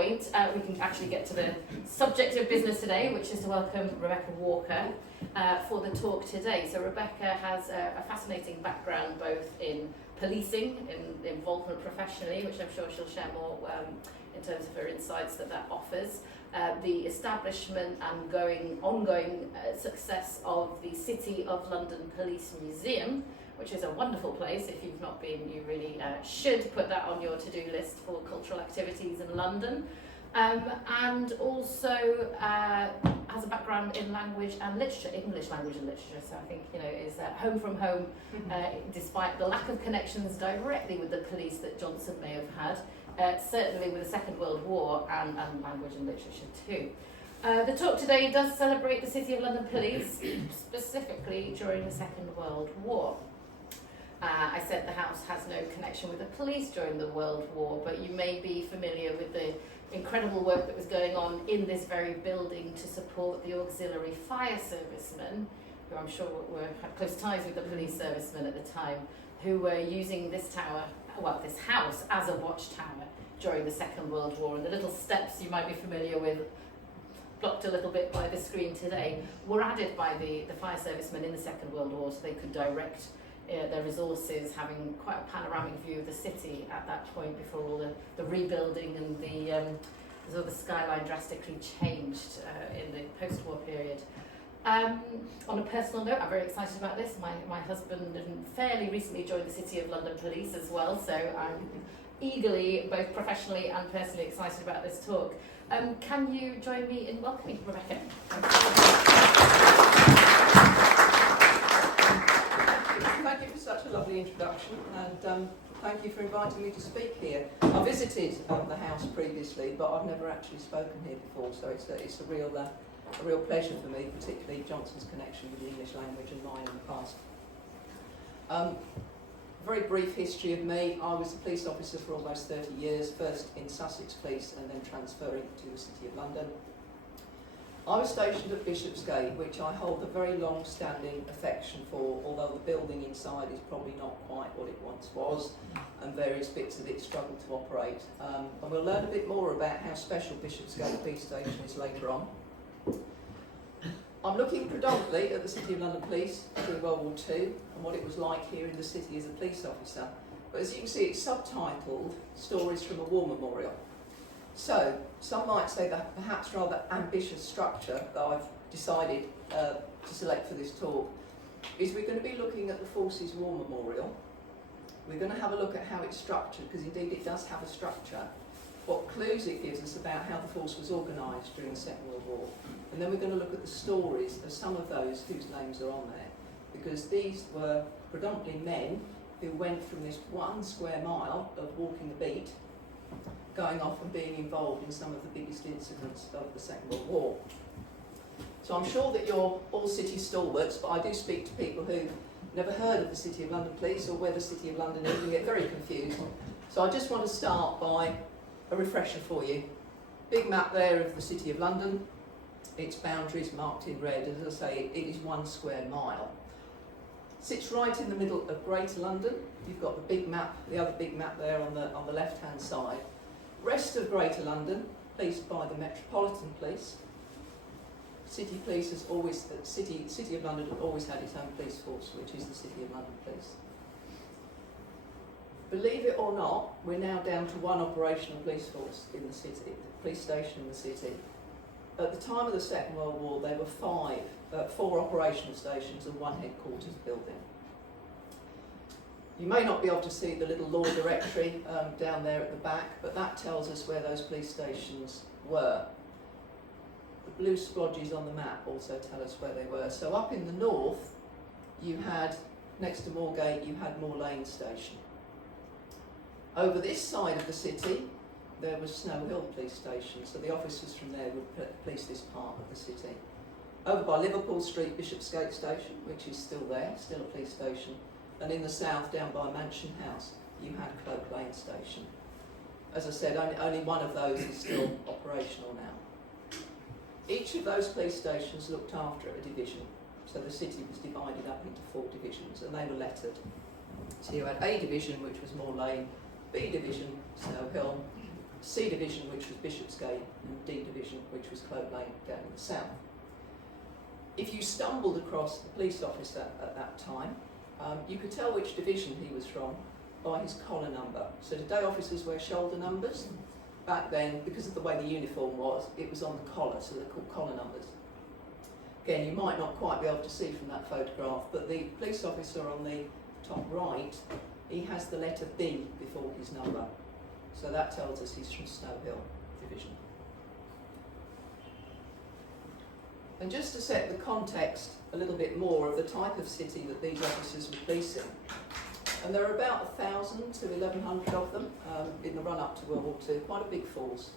point, we can actually get to the subject of business today, which is to welcome Rebecca Walker for the talk today. So Rebecca has a fascinating background both in policing, in involvement professionally, which I'm sure she'll share more in terms of her insights that offers, the establishment and ongoing success of the City of London Police Museum, which is a wonderful place. If you've not been, you really should put that on your to-do list for cultural activities in London. And also has a background in language and literature, English language and literature, so I think, is home from home, despite the lack of connections directly with the police that Johnson may have had, certainly with the Second World War and language and literature too. The talk today does celebrate the City of London Police, specifically during the Second World War. I said the house has no connection with the police during the World War, but you may be familiar with the incredible work that was going on in this very building to support the auxiliary fire servicemen, who I'm sure had close ties with the police servicemen at the time, who were using this house as a watchtower during the Second World War. And the little steps you might be familiar with, blocked a little bit by the screen today, were added by the fire servicemen in the Second World War so they could direct their resources, having quite a panoramic view of the city at that point before all the rebuilding and the skyline drastically changed in the post-war period. On a personal note, I'm very excited about this. My husband fairly recently joined the City of London Police as well, so I'm eagerly, both professionally and personally, excited about this talk. Can you join me in welcoming Rebecca? Thank you for such a lovely introduction, and thank you for inviting me to speak here. I visited the house previously, but I've never actually spoken here before, so it's a real pleasure for me, particularly Johnson's connection with the English language and mine in the past. Very brief history of me. I was a police officer for almost 30 years, first in Sussex Police and then transferring to the City of London. I was stationed at Bishopsgate, which I hold a very long-standing affection for, although the building inside is probably not quite what it once was, and various bits of it struggle to operate. And we'll learn a bit more about how special Bishopsgate Police Station is later on. I'm looking predominantly at the City of London Police during World War II and what it was like here in the city as a police officer. But as you can see, it's subtitled Stories from a War Memorial. So, some might say that perhaps rather ambitious structure that I've decided to select for this talk is we're going to be looking at the Forces War Memorial. We're going to have a look at how it's structured, because indeed it does have a structure, what clues it gives us about how the force was organised during the Second World War. And then we're going to look at the stories of some of those whose names are on there, because these were predominantly men who went from this 1 square mile of walking the beat, going off and being involved in some of the biggest incidents of the Second World War. So I'm sure that you're all city stalwarts, but I do speak to people who've never heard of the City of London Police or where the City of London is and get very confused. So I just want to start by a refresher for you. Big map there of the City of London, its boundaries marked in red. As I say, it is 1 square mile. Sits right in the middle of Greater London. You've got the big map, the other big map there on the left-hand side. Rest of Greater London, policed by the Metropolitan Police. City Police has always, the City of London has always had its own police force, which is the City of London Police. Believe it or not, we're now down to 1 operational police force in the city, the police station in the city. At the time of the Second World War, there were 4 operational stations and 1 headquarters building. You may not be able to see the little law directory down there at the back, but that tells us where those police stations were. The blue splodges on the map also tell us where they were. So up in the north, you had, next to Moorgate, you had Moor Lane Station. Over this side of the city, there was Snow Hill Police Station, so the officers from there would police this part of the city. Over by Liverpool Street, Bishopsgate Station, which is still there, still a police station. And in the south, down by Mansion House, you had Cloak Lane Station. As I said, only 1 of those is still operational now. Each of those police stations looked after a division, so the city was divided up into 4 divisions, and they were lettered. So you had A Division, which was Moor Lane, B Division, Snow Hill, C Division, which was Bishopsgate, and D Division, which was Clove Lane down in the south. If you stumbled across the police officer at that time, you could tell which division he was from by his collar number. So today officers wear shoulder numbers. Back then, because of the way the uniform was, it was on the collar, so they're called collar numbers. Again, you might not quite be able to see from that photograph, but the police officer on the top right, he has the letter B before his number. So that tells us he's from Snow Hill Division. And just to set the context a little bit more of the type of city that these officers were policing, and there are about 1,000 to 1,100 of them in the run-up to World War II, quite a big force.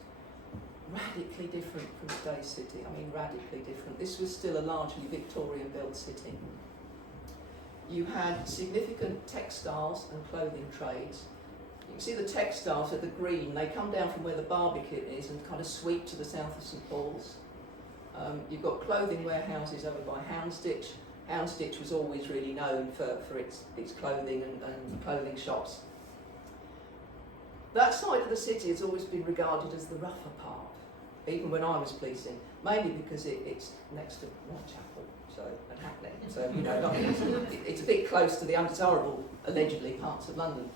Radically different from today's city, I mean radically different. This was still a largely Victorian-built city. You had significant textiles and clothing trades. You can see the textiles are the green, they come down from where the Barbican is and kind of sweep to the south of St Paul's. You've got clothing warehouses over by Houndsditch. Houndsditch was always really known for its clothing and clothing shops. That side of the city has always been regarded as the rougher part, even when I was policing, mainly because it's next to Whitechapel, and Hackney, so you know, it's a bit close to the undesirable, allegedly, parts of London.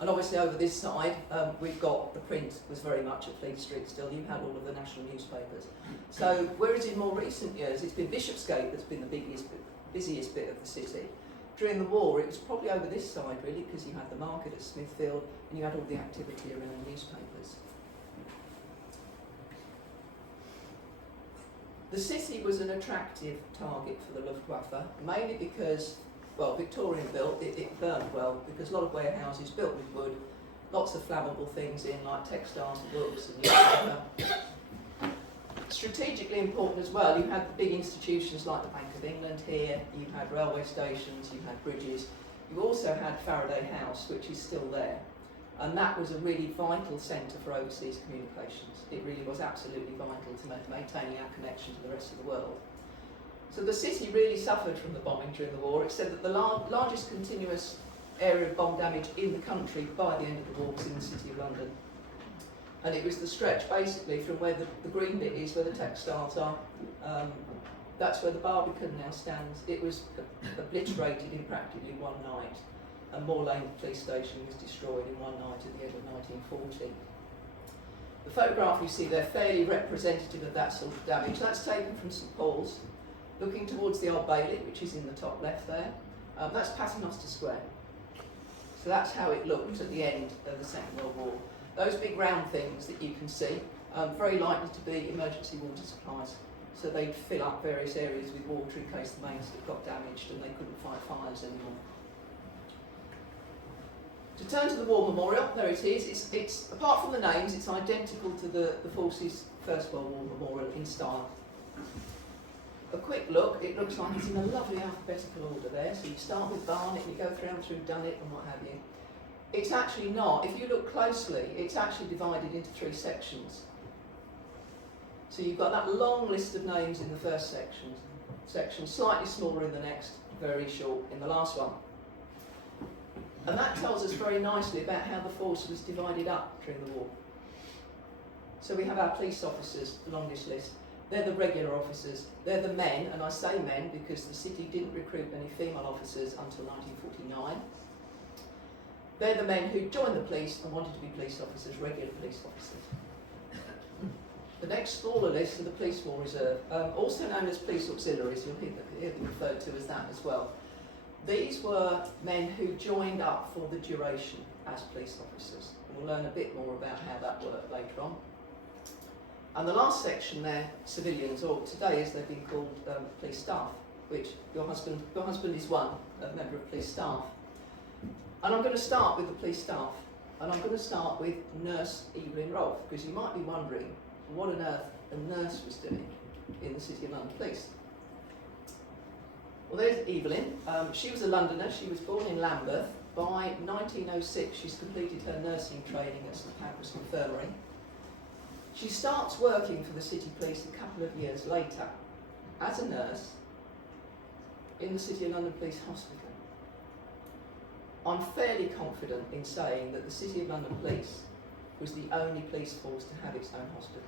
And obviously over this side, we've got the print was very much at Fleet Street still. You had all of the national newspapers. So whereas in more recent years, it's been Bishopsgate that's been the busiest bit of the city. During the war, it was probably over this side really, because you had the market at Smithfield and you had all the activity around the newspapers. The city was an attractive target for the Luftwaffe, mainly because, well, Victorian built, it burned well, because a lot of warehouses built with wood, lots of flammable things in, like textiles and books and newspaper. Strategically important as well, you had the big institutions like the Bank of England here, you had railway stations, you had bridges, you also had Faraday House, which is still there. And that was a really vital centre for overseas communications. It really was absolutely vital to maintaining our connection to the rest of the world. So the city really suffered from the bombing during the war. It's said that the largest continuous area of bomb damage in the country by the end of the war was in the City of London. And it was the stretch basically from where the green bit is, where the textiles are, that's where the Barbican now stands. It was obliterated in practically one night, and Moor Lane police station was destroyed in one night at the end of 1940. The photograph you see there, fairly representative of that sort of damage. That's taken from St Paul's, looking towards the Old Bailey, which is in the top left there. That's Paternoster Square. So that's how it looked at the end of the Second World War. Those big round things that you can see, very likely to be emergency water supplies. So they'd fill up various areas with water in case the mains got damaged and they couldn't fight fires anymore. To turn to the War Memorial, there it is. It's apart from the names, it's identical to the force's First World War Memorial in style. A quick look, it looks like it's in a lovely alphabetical order there. So you start with Barnet, you go through Dunnet and what have you. It's actually not. If you look closely, it's actually divided into 3 sections. So you've got that long list of names in the first section, slightly smaller in the next, very short in the last one. And that tells us very nicely about how the force was divided up during the war. So we have our police officers, the longest list. They're the regular officers. They're the men, and I say men because the city didn't recruit many female officers until 1949. They're the men who joined the police and wanted to be police officers, regular police officers. The next smaller list are the Police War Reserve, also known as police auxiliaries. You'll hear them referred to as that as well. These were men who joined up for the duration as police officers. And we'll learn a bit more about how that worked later on. And the last section there, civilians, or today as they've been called police staff, which your husband is one, a member of police staff. And I'm going to start with the police staff. And I'm going to start with Nurse Evelyn Rolfe, because you might be wondering what on earth a nurse was doing in the City of London Police. Well, there's Evelyn. She was a Londoner. She was born in Lambeth. By 1906, she's completed her nursing training at St Pancras Infirmary. She starts working for the City Police a couple of years later as a nurse in the City of London Police Hospital. I'm fairly confident in saying that the City of London Police was the only police force to have its own hospital.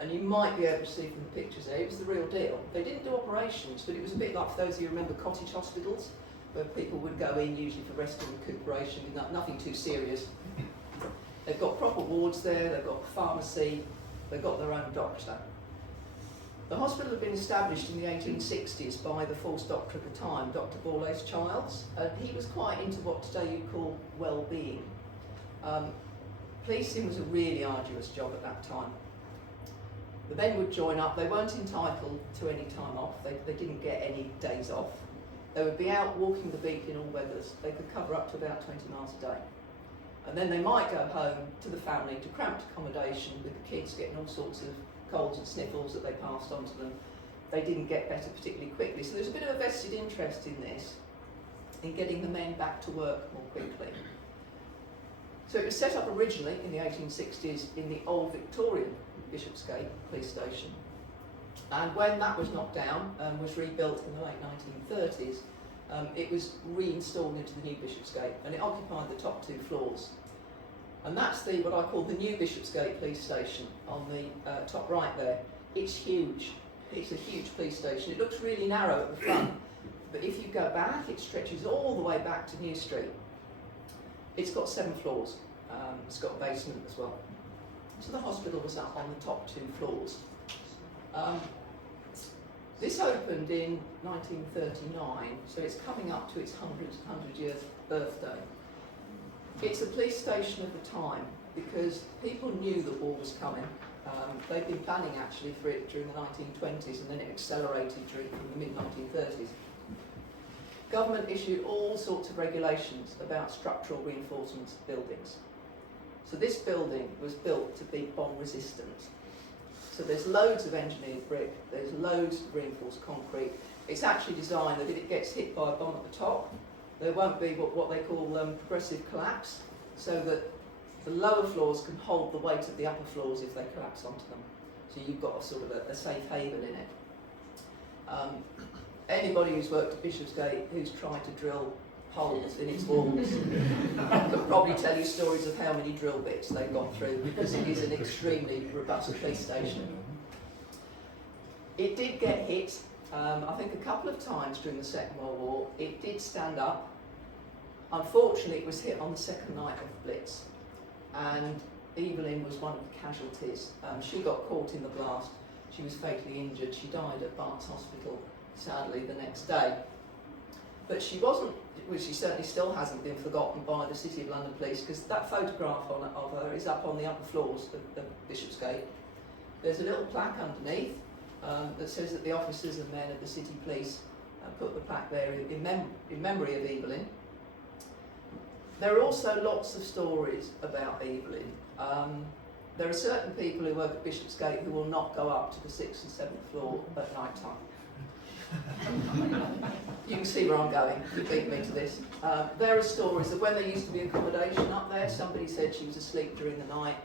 And you might be able to see from the pictures there, it was the real deal. They didn't do operations, but it was a bit like, for those of you who remember cottage hospitals, where people would go in usually for rest and recuperation, with nothing too serious. They've got proper wards there, they've got pharmacy, they've got their own doctor. The hospital had been established in the 1860s by the force doctor at the time, Dr. Borlase Childs, and he was quite into what today you call well-being. Policing was a really arduous job at that time. The men would join up, they weren't entitled to any time off, they didn't get any days off. They would be out walking the beat in all weathers. They could cover up to about 20 miles a day. And then they might go home to the family to cramped accommodation with the kids getting all sorts of colds and sniffles that they passed on to them. They didn't get better particularly quickly. So there's a bit of a vested interest in this, in getting the men back to work more quickly. So it was set up originally in the 1860s in the old Victorian Bishopsgate police station. And when that was knocked down and was rebuilt in the late 1930s, it was reinstalled into the new Bishopsgate, and it occupied the top 2 floors. And that's what I call the new Bishopsgate police station on the top right there. It's huge. It's a huge police station. It looks really narrow at the front, but if you go back, it stretches all the way back to New Street. It's got 7 floors. It's got a basement as well. So the hospital was up on the top 2 floors. This opened in 1939, so it's coming up to its 100th birthday. It's a police station of the time because people knew that war was coming. They'd been planning actually for it during the 1920s, and then it accelerated during the mid-1930s. Government issued all sorts of regulations about structural reinforcements of buildings. So this building was built to be bomb resistant. So there's loads of engineered brick, there's loads of reinforced concrete. It's actually designed that if it gets hit by a bomb at the top, there won't be what they call progressive collapse, so that the lower floors can hold the weight of the upper floors if they collapse onto them. So you've got a sort of a safe haven in it. Anybody who's worked at Bishopsgate who's tried to drill holes in its walls could probably tell you stories of how many drill bits they've got through, because it is an extremely robust police station. It did get hit, I think a couple of times during the Second World War. It did stand up. Unfortunately, it was hit on the second night of the Blitz, and Evelyn was one of the casualties. She got caught in the blast. She was fatally injured. She died at Barts Hospital, sadly, the next day. But she wasn't, well, she certainly still hasn't been forgotten by the City of London Police, because that photograph of her is up on the upper floors of Bishopsgate. There's a little plaque underneath that says that the officers and men of the City Police put the plaque there in memory of Evelyn. There are also lots of stories about Evelyn. There are certain people who work at Bishopsgate who will not go up to the 6th and 7th floor at night time. You can see where I'm going. You beat me to this. There are stories that when there used to be accommodation up there, somebody said she was asleep during the night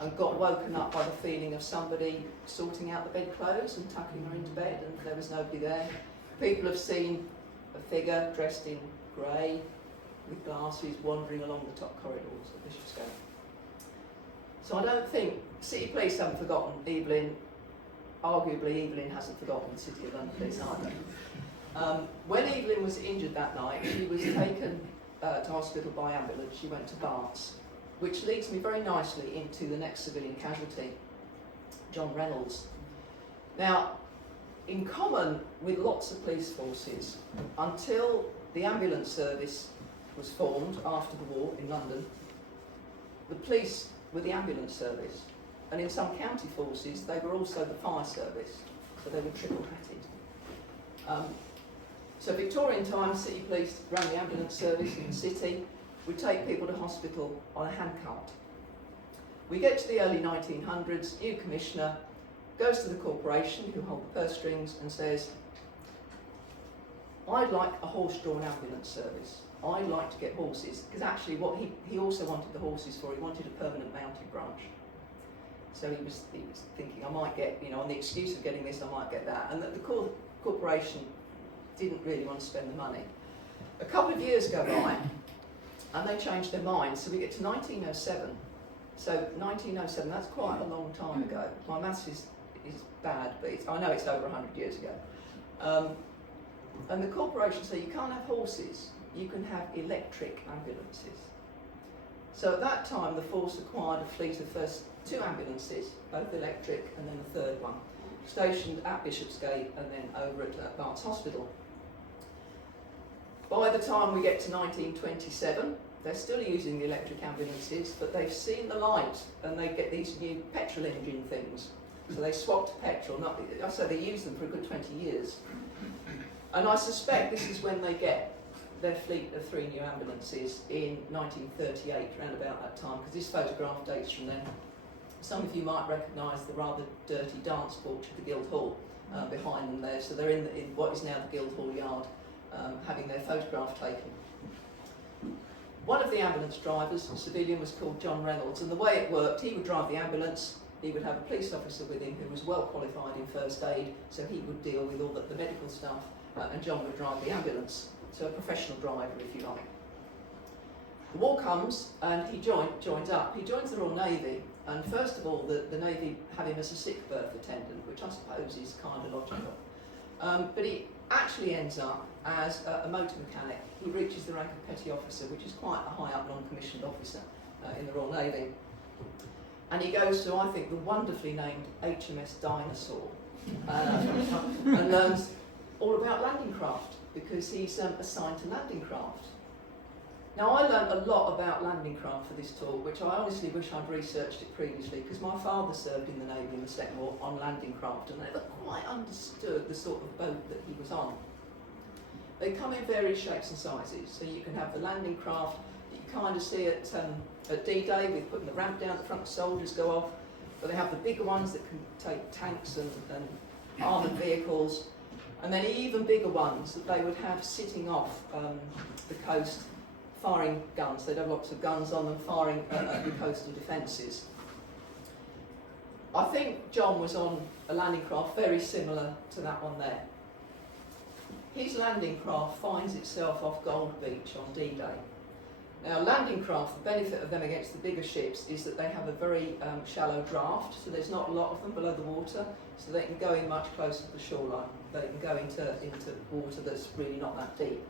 and got woken up by the feeling of somebody sorting out the bedclothes and tucking her into bed, and there was nobody there. People have seen a figure dressed in grey with glasses wandering along the top corridors of Bishopsgate. So I don't think City Police haven't forgotten Evelyn. Arguably, Evelyn hasn't forgotten the City of London Police either. When Evelyn was injured that night, she was taken to hospital by ambulance. She went to Barts, which leads me very nicely into the next civilian casualty, John Reynolds. Now, in common with lots of police forces, until the ambulance service was formed after the war in London, the police were the ambulance service. And in some county forces, they were also the fire service, so they were triple-hatted. So Victorian times, City Police ran the ambulance service in the city, would take people to hospital on a handcart. We get to the early 1900s, new commissioner goes to the corporation, who hold the purse strings, and says, I'd like a horse-drawn ambulance service. I'd like to get horses, because actually what he also wanted the horses for, he wanted a permanent mounted branch. So he was thinking, I might get, on the excuse of getting this, I might get that. And the corporation didn't really want to spend the money. A couple of years go by, and they changed their mind. So we get to 1907, So 1907, that's quite a long time ago. My maths is bad, but I know it's over 100 years ago. And the corporation said you can't have horses, you can have electric ambulances. So at that time the force acquired a fleet of first 2 ambulances, both electric, and then the third one, stationed at Bishopsgate and then over at Barts Hospital. By the time we get to 1927, they're still using the electric ambulances, but they've seen the light and they get these new petrol engine things. So they swapped to petrol. I say they use them for a good 20 years. And I suspect this is when they get their fleet of 3 new ambulances in 1938, around about that time, because this photograph dates from then. Some of you might recognise the rather dirty dance porch of the Guildhall behind them there. So they're in what is now the Guildhall yard, having their photograph taken. One of the ambulance drivers, a civilian, was called John Reynolds, and the way it worked, he would drive the ambulance, he would have a police officer with him who was well qualified in first aid, so he would deal with all the medical stuff, and John would drive the ambulance. So a professional driver, if you like. The war comes and he joins up. He joins the Royal Navy, and first of all the Navy have him as a sick berth attendant, which I suppose is kind of logical. But he actually ends up as a motor mechanic. He reaches the rank of petty officer, which is quite a high up non-commissioned officer in the Royal Navy. And he goes to, I think, the wonderfully named HMS Dinosaur and learns all about landing craft, because he's assigned to landing craft. Now, I learned a lot about landing craft for this talk, which I honestly wish I'd researched it previously, because my father served in the Navy in the Second War on landing craft, and I never quite understood the sort of boat that he was on. They come in various shapes and sizes, so you can have the landing craft that you kind of see at D-Day, with putting the ramp down at the front, the soldiers go off, but they have the bigger ones that can take tanks and armoured vehicles, and then even bigger ones that they would have sitting off the coast, firing guns. They'd have lots of guns on them, firing at the coastal defences. I think John was on a landing craft very similar to that one there. His landing craft finds itself off Gold Beach on D-Day. Now, landing craft, the benefit of them against the bigger ships is that they have a very shallow draft, so there's not a lot of them below the water, so they can go in much closer to the shoreline. They can go into water that's really not that deep.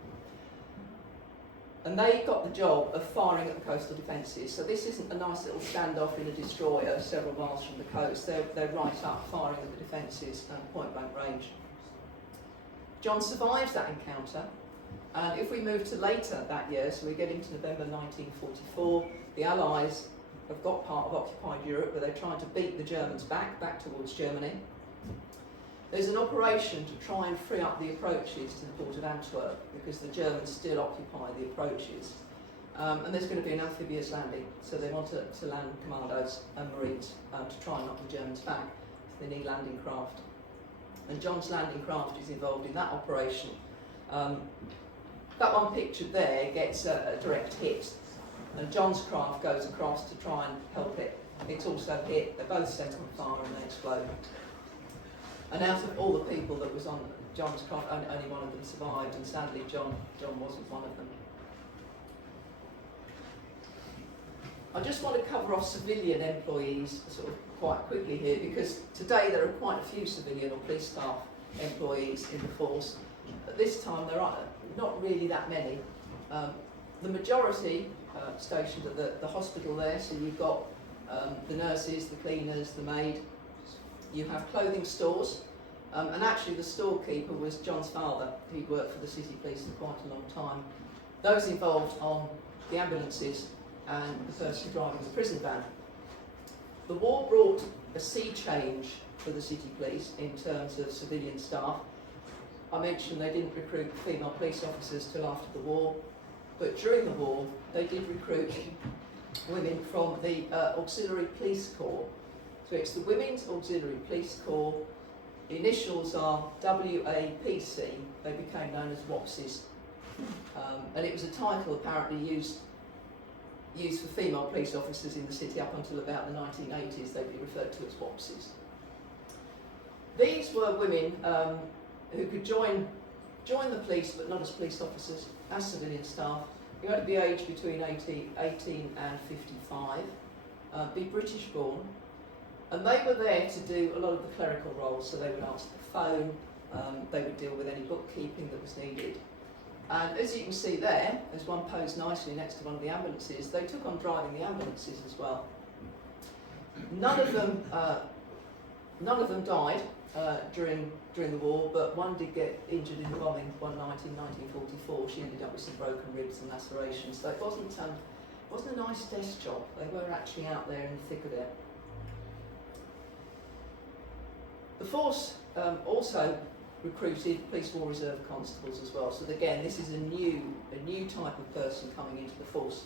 And they got the job of firing at the coastal defences. So this isn't a nice little standoff in a destroyer several miles from the coast. They're right up, firing at the defences and point blank range. John survives that encounter. And if we move to later that year, so we get into November 1944, the Allies have got part of occupied Europe, where they're trying to beat the Germans back towards Germany. There's an operation to try and free up the approaches to the port of Antwerp, because the Germans still occupy the approaches. And there's going to be an amphibious landing, so they want to land commandos and marines to try and knock the Germans back. So they need landing craft. And John's landing craft is involved in that operation. That one pictured there gets a direct hit, and John's craft goes across to try and help it. It's also hit, they're both set on fire and they explode. And out of all the people that was on John's craft, only one of them survived, and sadly John wasn't one of them. I just want to cover off civilian employees sort of quite quickly here, because today there are quite a few civilian or police staff employees in the force. At this time there are not really that many. The majority stationed at the hospital there, so you've got the nurses, the cleaners, the maid. You have clothing stores, and actually the storekeeper was John's father. He'd worked for the City Police for quite a long time. Those involved on the ambulances and the person driving the prison van. The war brought a sea change for the City Police in terms of civilian staff. I mentioned they didn't recruit female police officers till after the war, but during the war they did recruit women from the Auxiliary Police Corps. So it's the Women's Auxiliary Police Corps. The initials are WAPC. They became known as WOPSs. And it was a title apparently used for female police officers in the city up until about the 1980s. They'd be referred to as WOPSs. These were women who could join the police, but not as police officers, as civilian staff. You had to be aged between 18 and 55. be British born, and they were there to do a lot of the clerical roles, so they would answer the phone, they would deal with any bookkeeping that was needed. And as you can see there, there's one posed nicely next to one of the ambulances, they took on driving the ambulances as well. None of them died during the war, but one did get injured in the bombing one night in 1944. She ended up with some broken ribs and lacerations. So it wasn't a nice desk job. They were actually out there in the thick of it. The force also recruited police war reserve constables as well. So again, this is a new type of person coming into the force.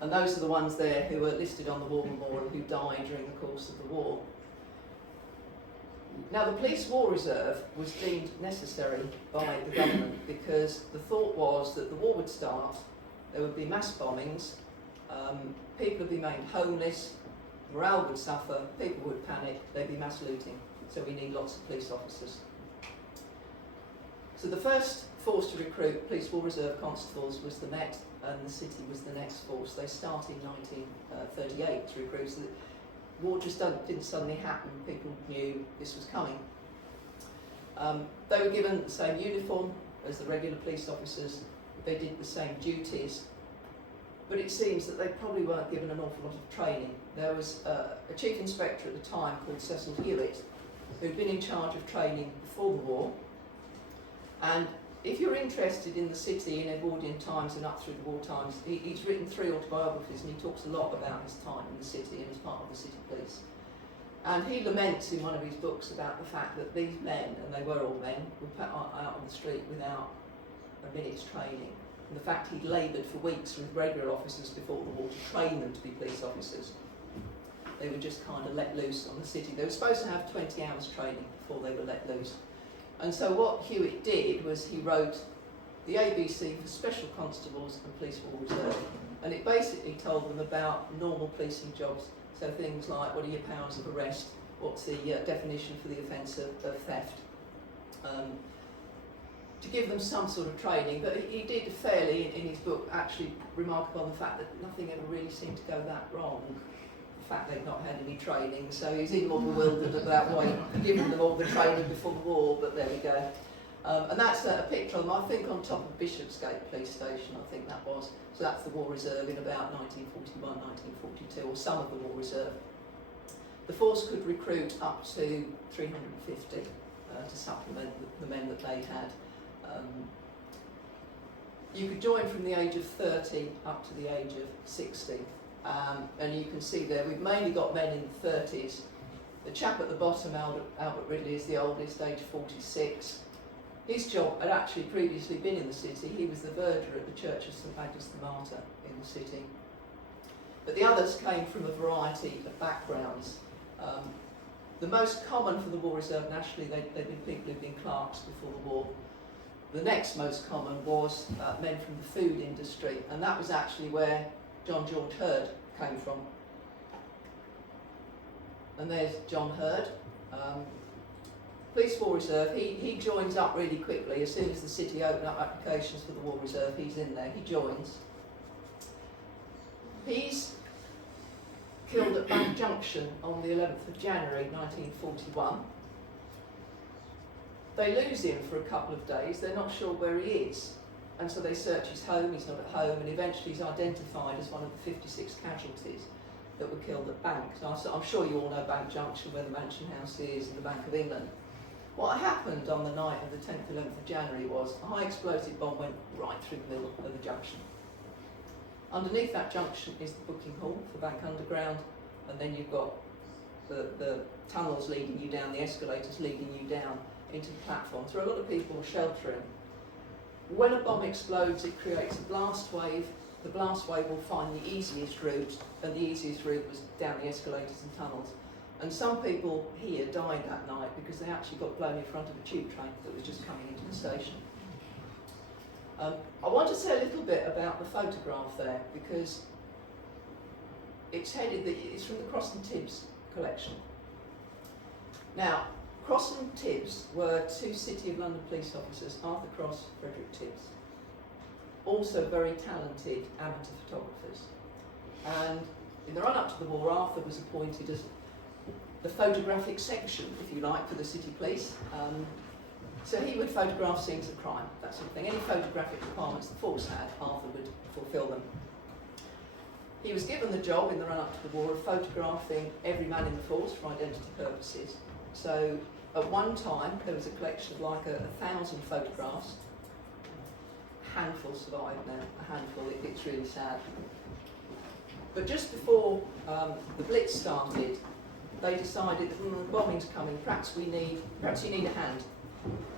And those are the ones there who were listed on the War Memorial who died during the course of the war. Now, the Police War Reserve was deemed necessary by the government because the thought was that the war would start, there would be mass bombings, people would be made homeless, morale would suffer, people would panic, there'd be mass looting. So we need lots of police officers. So the first force to recruit Police War Reserve constables was the Met, and the City was the next force. They started in 1938 to recruit. So the war just didn't suddenly happen. People knew this was coming. They were given the same uniform as the regular police officers. They did the same duties. But it seems that they probably weren't given an awful lot of training. There was a chief inspector at the time called Cecil Hewitt, who'd been in charge of training before the war. And if you're interested in the city in Edwardian times and up through the war times, he's written 3 autobiographies, and he talks a lot about his time in the city and as part of the city police. And he laments in one of his books about the fact that these men, and they were all men, were put out on the street without a minute's training. And the fact he'd laboured for weeks with regular officers before the war to train them to be police officers. They were just kind of let loose on the city. They were supposed to have 20 hours training before they were let loose. And so what Hewitt did was he wrote the ABC for Special Constables and Police War Reserve, and it basically told them about normal policing jobs, so things like what are your powers of arrest, what's the definition for the offence of theft, to give them some sort of training. But he did fairly, in his book, actually remark upon the fact that nothing ever really seemed to go that wrong. The fact they've not had any training, so he's even more bewildered about why he'd given them all the training before the war, but there we go. And that's a picture of them, I think, on top of Bishopsgate Police Station, I think that was. So that's the War Reserve in about 1941, 1942, or some of the War Reserve. The force could recruit up to 350 to supplement the men that they had. You could join from the age of 30 up to the age of 60. And you can see there, we've mainly got men in the 30s. The chap at the bottom, Albert Ridley, is the oldest, age 46. His job had actually previously been in the city. He was the verger at the Church of St Agnes the Martyr in the city. But the others came from a variety of backgrounds. The most common for the War Reserve nationally, they'd been people who'd been clerks before the war. The next most common was men from the food industry, and that was actually where John George Hurd came from. And there's John Hurd. Police War Reserve, he joins up really quickly. As soon as the city opened up applications for the War Reserve, he's in there, he joins. He's killed at Bank Junction on the 11th of January 1941. They lose him for a couple of days, they're not sure where he is. And so they search his home, he's not at home, and eventually he's identified as one of the 56 casualties that were killed at Bank. So I'm sure you all know Bank Junction, where the Mansion House is, and the Bank of England. What happened on the night of the 10th, 11th of January was a high explosive bomb went right through the middle of the junction. Underneath that junction is the booking hall for Bank Underground, and then you've got the tunnels leading you down, the escalators leading you down into the platform. So a lot of people were sheltering. When a bomb explodes, it creates a blast wave. The blast wave will find the easiest route, and the easiest route was down the escalators and tunnels. And some people here died that night because they actually got blown in front of a tube train that was just coming into the station. I want to say a little bit about the photograph there, because it's from the Cross and Tibbs collection. Now, Cross and Tibbs were 2 City of London police officers, Arthur Cross, Frederick Tibbs, also very talented amateur photographers. And In the run-up to the war, Arthur was appointed as the photographic section, if you like, for the city police. So he would photograph scenes of crime, that sort of thing. Any photographic requirements the force had, Arthur would fulfil them. He was given the job in the run-up to the war of photographing every man in the force for identity purposes. So at one time, there was a collection of like 1,000 photographs. A handful survived now, a handful, it's really sad. But just before the Blitz started, they decided that the bombing's coming, perhaps you need a hand.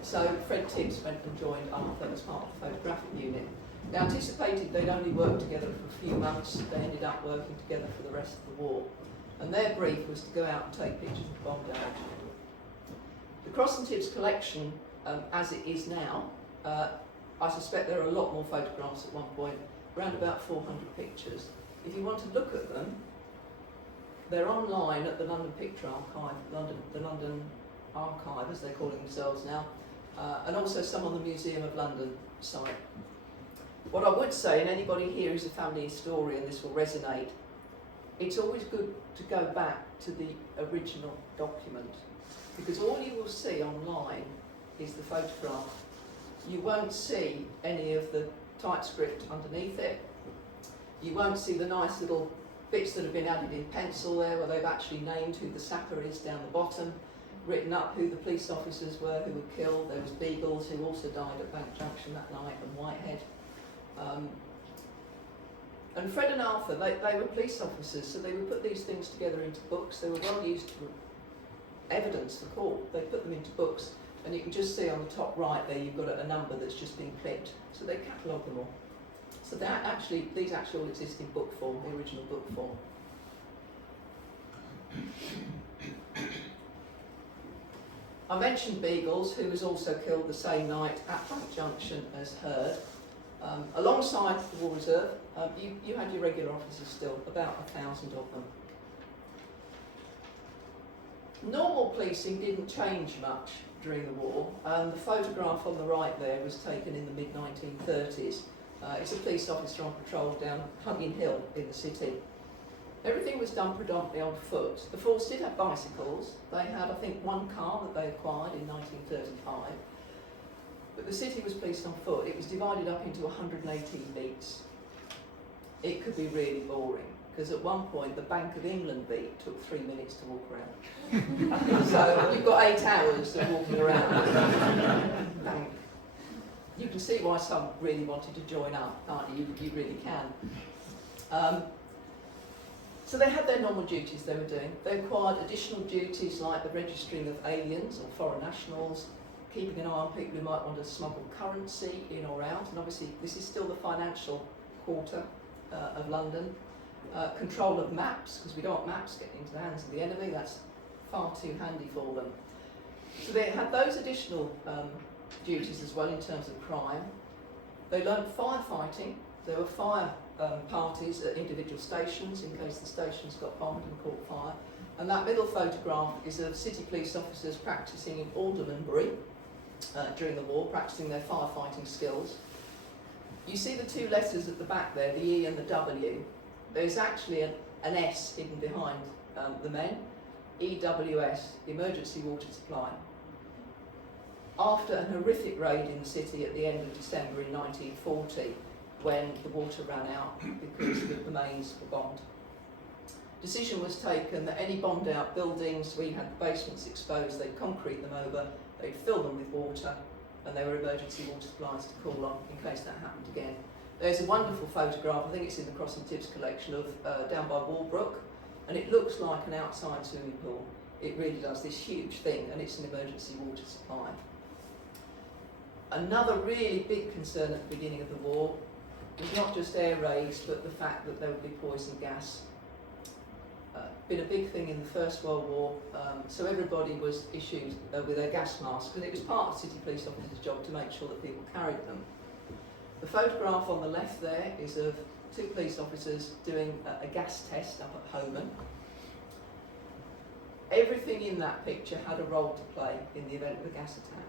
So Fred Tibbs went and joined Arthur as part of the photographic unit. They anticipated they'd only work together for a few months. They ended up working together for the rest of the war. And their brief was to go out and take pictures of the bomb damage. The Cross and Tibbs collection, as it is now, I suspect there are a lot more photographs at one point, around about 400 pictures. If you want to look at them, they're online at the London Picture Archive, the London Archive, as they're calling themselves now, and also some on the Museum of London site. What I would say, and anybody here who's a family historian, this will resonate, it's always good to go back to the original document, because all you will see online is the photograph. You won't see any of the typescript underneath it. You won't see the nice little bits that have been added in pencil there, where they've actually named who the sapper is down the bottom, written up who the police officers were who were killed. There was Beagles, who also died at Bank Junction that night, and Whitehead. And Fred and Arthur, they were police officers, so they would put these things together into books. They were well used to evidence for court. They put them into books, and you can just see on the top right there, you've got a number that's just been clipped. So they catalogue them all. So these actually all exist in book form, the original book form. I mentioned Beagles, who was also killed the same night at Bank Junction as Hurd. Alongside the War Reserve, you had your regular officers still, about 1,000 of them. Normal policing didn't change much during the war. The photograph on the right there was taken in the mid-1930s. It's a police officer on patrol down Hugging Hill in the city. Everything was done predominantly on foot. The force did have bicycles. They had, I think, one car that they acquired in 1935. But the city was policed on foot. It was divided up into 118 beats. It could be really boring, because at one point the Bank of England beat took 3 minutes to walk around. So you've got 8 hours of walking around. Bank. You can see why some really wanted to join up, can't you? You really can. So they had their normal duties they were doing. They acquired additional duties like the registering of aliens or foreign nationals, keeping an eye on people who might want to smuggle currency in or out, and obviously this is still the financial quarter of London. Control of maps, because we don't want maps getting into the hands of the enemy. That's far too handy for them. So they had those additional duties as well in terms of crime. They learned firefighting. There were fire parties at individual stations in case the stations got bombed and caught fire. And that middle photograph is of city police officers practising in Aldermanbury during the war, practising their firefighting skills. You see the 2 letters at the back there, the E and the W. There's actually an S hidden behind the men. EWS, Emergency Water Supply. After an horrific raid in the city at the end of December in 1940, when the water ran out because the mains were bombed, decision was taken that any bombed out buildings, we had the basements exposed, they'd concrete them over, they'd fill them with water, and there were emergency water supplies to call on in case that happened again. There's a wonderful photograph, I think it's in the Cross and Tibbs collection, of down by Walbrook, and it looks like an outside swimming pool. It really does, this huge thing, and it's an emergency water supply. Another really big concern at the beginning of the war was not just air raids, but the fact that there would be poison gas. Been a big thing in the First World War, so everybody was issued with their gas mask, and it was part of city police officers' job to make sure that people carried them. The photograph on the left there is of 2 police officers doing a gas test up at Holman. Everything in that picture had a role to play in the event of a gas attack,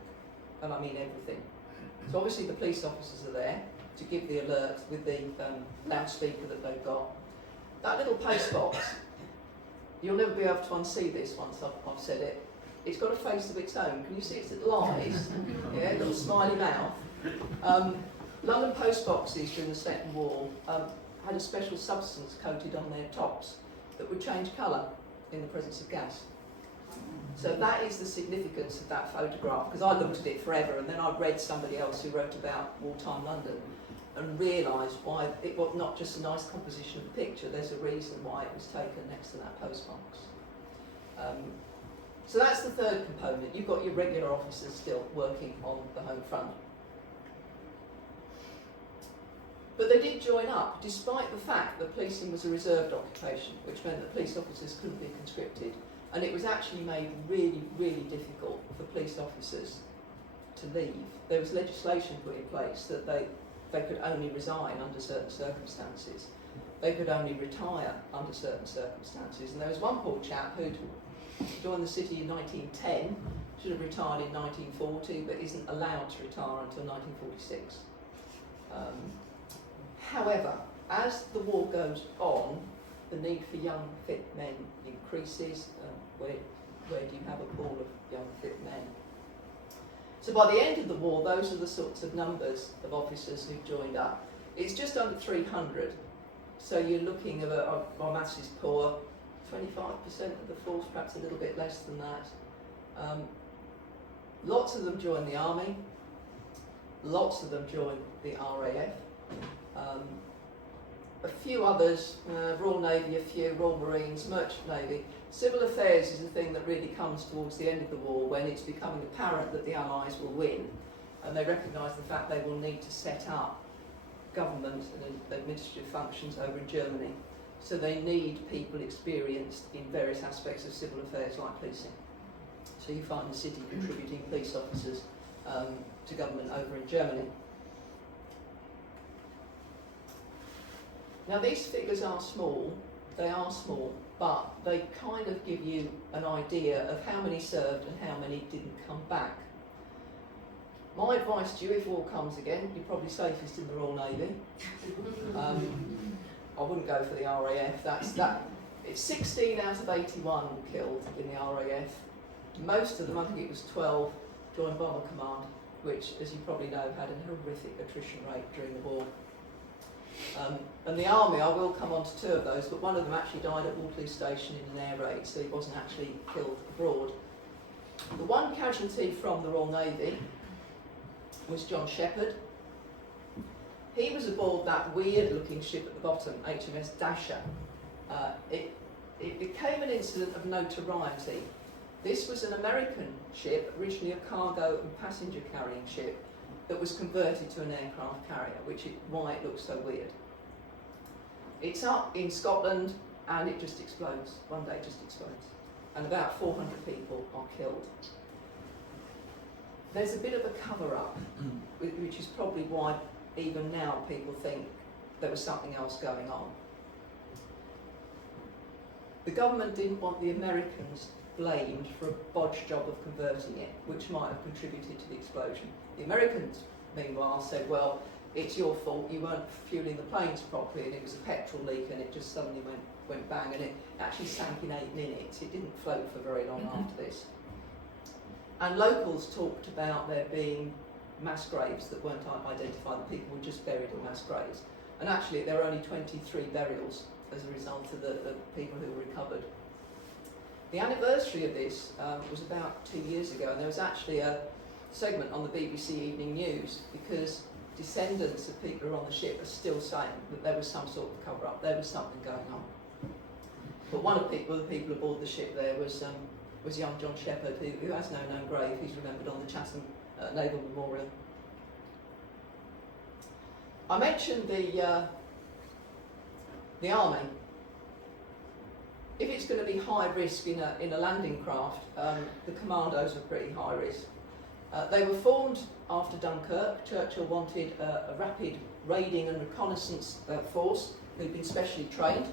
and I mean everything. So obviously the police officers are there to give the alert with the loudspeaker that they've got. that little post box, you'll never be able to unsee this once I've said it. It's got a face of its own. Can you see its little eyes? Yeah, little smiley mouth. London post boxes during the Second War had a special substance coated on their tops that would change colour in the presence of gas. So that is the significance of that photograph, because I looked at it forever and then I read somebody else who wrote about wartime London and realised why it was not just a nice composition of the picture, there's a reason why it was taken next to that postbox. So that's the third component. You've got your regular officers still working on the home front. But they did join up, despite the fact that policing was a reserved occupation, which meant that police officers couldn't be conscripted. And it was actually made really, really difficult for police officers to leave. There was legislation put in place that they could only resign under certain circumstances. They could only retire under certain circumstances. And there was one poor chap who'd joined the city in 1910, should have retired in 1940, but isn't allowed to retire until 1946. However, as the war goes on, the need for young, fit men increases. Where do you have a pool of young, fit men? So by the end of the war, those are the sorts of numbers of officers who've joined up. It's just under 300. So you're looking at, my maths is poor, 25% of the force, perhaps a little bit less than that. Lots of them join the army. Lots of them join the RAF. A few others, Royal Navy, a few, Royal Marines, Merchant Navy. Civil affairs is a thing that really comes towards the end of the war when it's becoming apparent that the Allies will win, and they recognise the fact they will need to set up government and administrative functions over in Germany. So they need people experienced in various aspects of civil affairs like policing. So you find the city contributing police officers to government over in Germany. Now these figures are small, but they kind of give you an idea of how many served and how many didn't come back. My advice to you, if war comes again, you're probably safest in the Royal Navy. I wouldn't go for the RAF. It's 16 out of 81 killed in the RAF. Most of them, I think it was 12, joined Bomber Command, which, as you probably know, had a horrific attrition rate during the war. And the army, I will come on to two of those, but one of them actually died at Waterloo Station in an air raid, so he wasn't actually killed abroad. The one casualty from the Royal Navy was John Shepherd. He was aboard that weird-looking ship at the bottom, HMS Dasher. It became an incident of notoriety. This was an American ship, originally a cargo and passenger carrying ship, that was converted to an aircraft carrier, why it looks so weird. It's up in Scotland and it just explodes. One day it just explodes. And about 400 people are killed. There's a bit of a cover-up, which is probably why even now people think there was something else going on. The government didn't want the Americans blamed for a bodged job of converting it, which might have contributed to the explosion. The Americans, meanwhile, said, well, it's your fault, you weren't fueling the planes properly and it was a petrol leak and it just suddenly went bang, and it actually sank in 8 minutes. It didn't float for very long after this. And locals talked about there being mass graves that weren't identified, that people were just buried in mass graves. And actually there were only 23 burials as a result of the people who were recovered. The anniversary of this was about 2 years ago, and there was actually a segment on the BBC Evening News, because descendants of people who were on the ship are still saying that there was some sort of cover-up, there was something going on. But one of the people aboard the ship there was young John Shepherd, who has no known grave. He's remembered on the Chatham Naval Memorial. I mentioned the army. If it's going to be high risk in a landing craft, the commandos are pretty high risk. They were formed after Dunkirk. Churchill wanted a rapid raiding and reconnaissance force who'd been specially trained.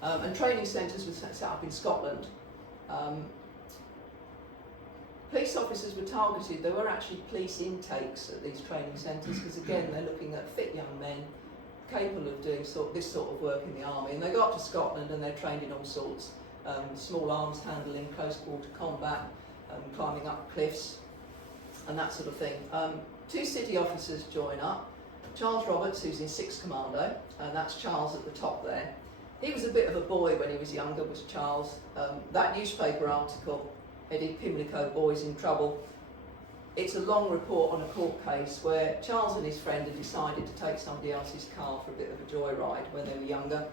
And training centres were set up in Scotland. Police officers were targeted. There were actually police intakes at these training centres, because again they're looking at fit young men capable of doing this sort of work in the army, and they go up to Scotland and they're trained in all sorts, small arms handling, close quarter combat, climbing up cliffs and that sort of thing. 2 city officers join up. Charles Roberts, who's in 6th Commando, and that's Charles at the top there. He was a bit of a boy when he was younger, was Charles. That newspaper article, headed Pimlico Boys in Trouble, it's a long report on a court case where Charles and his friend had decided to take somebody else's car for a bit of a joyride when they were younger.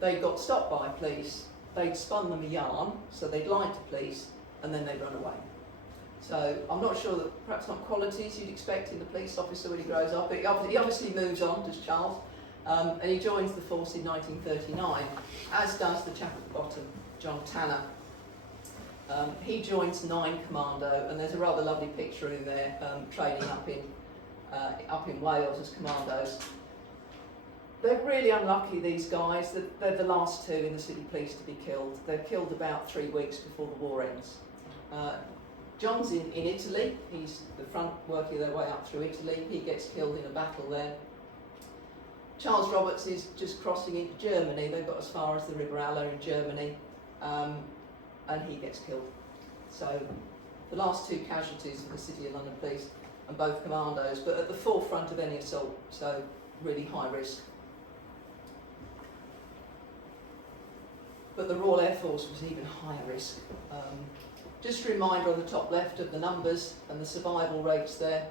They got stopped by police, they'd spun them a yarn, so they'd lied to police, and then they'd run away. So I'm not sure that perhaps not qualities you'd expect in the police officer when he grows up. He obviously moves on, does Charles, and he joins the force in 1939, as does the chap at the bottom, John Tanner. He joins 9 Commando, and there's a rather lovely picture in there, training up in Wales as commandos. They're really unlucky, these guys. They're the last 2 in the city police to be killed. They're killed about 3 weeks before the war ends. John's in Italy. He's the front working their way up through Italy. He gets killed in a battle there. Charles Roberts is just crossing into Germany. They've got as far as the River Aller in Germany, and he gets killed. So the last 2 casualties of the City of London Police, and both commandos, but at the forefront of any assault, so really high risk. But the Royal Air Force was even higher risk. Just a reminder on the top left of the numbers and the survival rates there.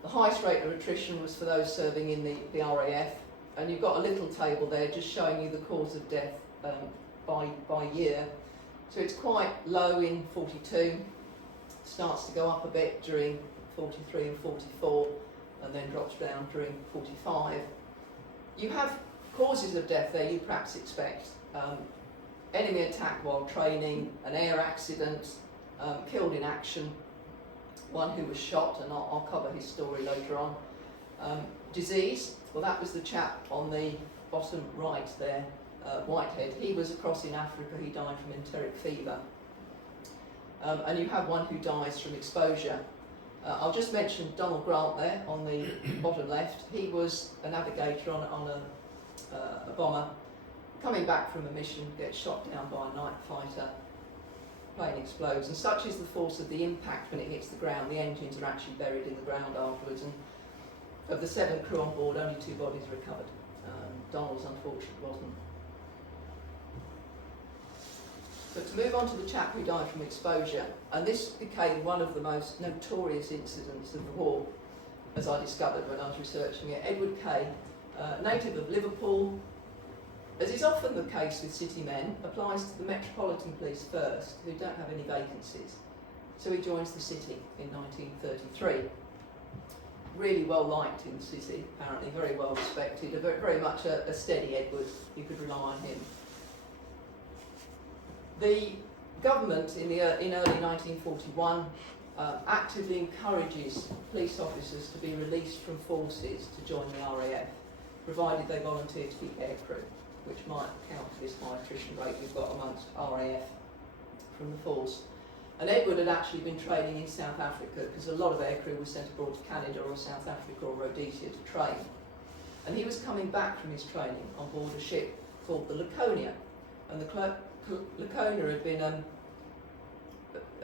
The highest rate of attrition was for those serving in the RAF, and you've got a little table there just showing you the cause of death by year. So it's quite low in 42, starts to go up a bit during 43 and 44, and then drops down during 45. You have causes of death there you perhaps expect. Enemy attack while training, an air accident, killed in action, one who was shot, and I'll cover his story later on. Disease, well, that was the chap on the bottom right there, Whitehead. He was across in Africa, he died from enteric fever. And you have one who dies from exposure. I'll just mention Donald Grant there on the bottom left. He was a navigator on a bomber, coming back from a mission, gets shot down by a night fighter, plane explodes, and such is the force of the impact when it hits the ground, the engines are actually buried in the ground afterwards, and of the 7 crew on board, only 2 bodies recovered. Donald's unfortunately wasn't. But to move on to the chap who died from exposure, and this became one of the most notorious incidents of the war, as I discovered when I was researching it. Edward Kay, native of Liverpool, as is often the case with city men, applies to the Metropolitan Police first, who don't have any vacancies. So he joins the city in 1933. Really well liked in the city, apparently, very well respected, very much a steady Edward, you could rely on him. The government in early 1941 actively encourages police officers to be released from forces to join the RAF, provided they volunteer to be aircrew, which might account for this high attrition rate we've got amongst RAF from the force. And Edward had actually been training in South Africa, because a lot of aircrew was sent abroad to Canada or South Africa or Rhodesia to train. And he was coming back from his training on board a ship called the Laconia. And the Laconia had been a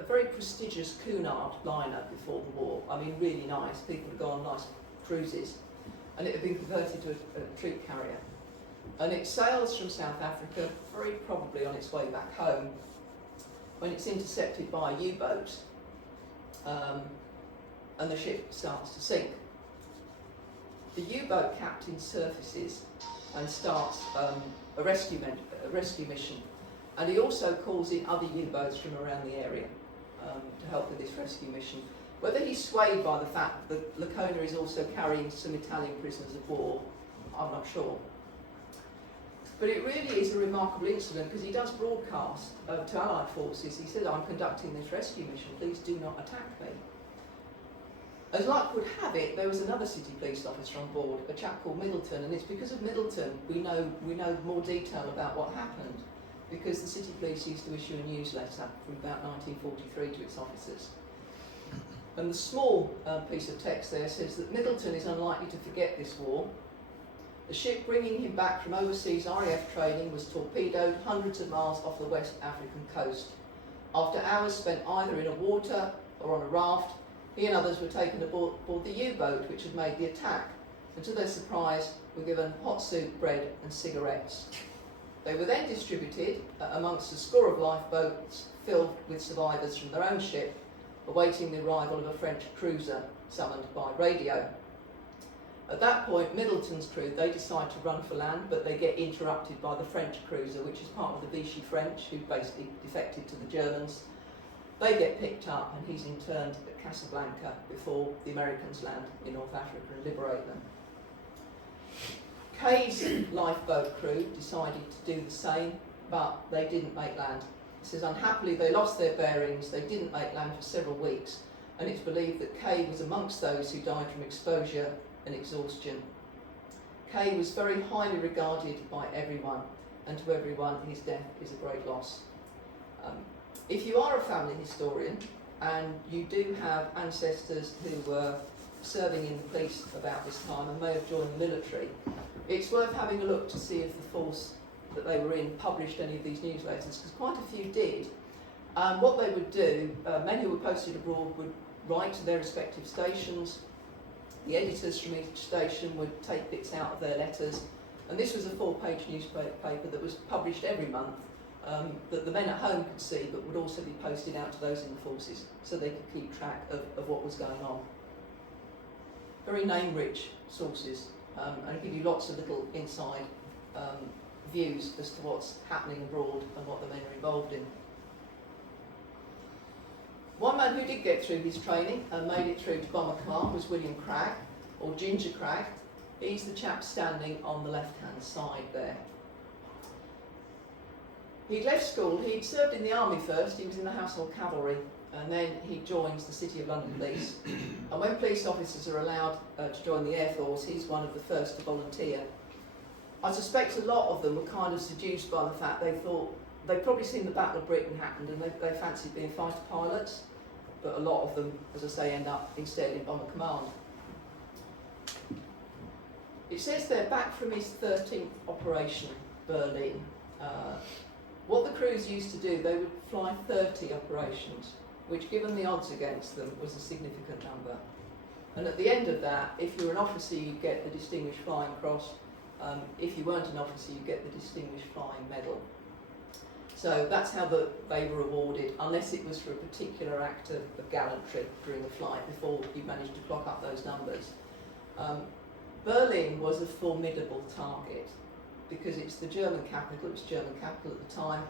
very prestigious Cunard liner before the war. I mean, really nice. People would go on nice cruises. And it had been converted to a troop carrier. And it sails from South Africa, very probably on its way back home, when it's intercepted by a U-boat, and the ship starts to sink. The U-boat captain surfaces and starts a rescue mission, and he also calls in other U-boats from around the area to help with this rescue mission. Whether he's swayed by the fact that Laconia is also carrying some Italian prisoners of war, I'm not sure. But it really is a remarkable incident, because he does broadcast to Allied forces. He says, "I'm conducting this rescue mission, please do not attack me." As luck would have it, there was another city police officer on board, a chap called Middleton, and it's because of Middleton we know more detail about what happened, because the city police used to issue a newsletter from about 1943 to its officers. And the small piece of text there says that Middleton is unlikely to forget this war. The ship bringing him back from overseas RAF training was torpedoed hundreds of miles off the West African coast. After hours spent either in a water or on a raft, he and others were taken aboard the U-boat which had made the attack, and to their surprise were given hot soup, bread and cigarettes. They were then distributed amongst a score of lifeboats filled with survivors from their own ship, awaiting the arrival of a French cruiser summoned by radio. At that point, Middleton's crew, they decide to run for land, but they get interrupted by the French cruiser, which is part of the Vichy French, who basically defected to the Germans. They get picked up and he's interned at Casablanca before the Americans land in North Africa and liberate them. Kay's lifeboat crew decided to do the same, but they didn't make land. It says, unhappily, they lost their bearings, they didn't make land for several weeks, and it's believed that Kay was amongst those who died from exposure and exhaustion. Kay was very highly regarded by everyone, and to everyone his death is a great loss. If you are a family historian and you do have ancestors who were serving in the police about this time and may have joined the military, it's worth having a look to see if the force that they were in published any of these newsletters, because quite a few did. What they would do, men who were posted abroad would write to their respective stations. The editors from each station would take bits out of their letters, and this was a 4-page newspaper that was published every month, that the men at home could see, but would also be posted out to those in the forces, so they could keep track of what was going on. Very name-rich sources, and give you lots of little inside views as to what's happening abroad and what the men are involved in. One man who did get through his training and made it through to Bomber Command was William Cragg, or Ginger Cragg. He's the chap standing on the left-hand side there. He'd left school, he'd served in the army first, he was in the Household Cavalry, and then he joins the City of London Police. And when police officers are allowed to join the Air Force, he's one of the first to volunteer. I suspect a lot of them were kind of seduced by the fact they thought they'd probably seen the Battle of Britain happen and they fancied being fighter pilots, but a lot of them, as I say, end up instead in Bomber Command. It says they're back from his 13th operation, Berlin. What the crews used to do, they would fly 30 operations, which given the odds against them was a significant number. And at the end of that, if you were an officer, you'd get the Distinguished Flying Cross. If you weren't an officer, you get the Distinguished Flying Medal. So that's how they were awarded, unless it was for a particular act of gallantry during the flight before you managed to clock up those numbers. Berlin was a formidable target because it's the German capital, it was German capital at the time.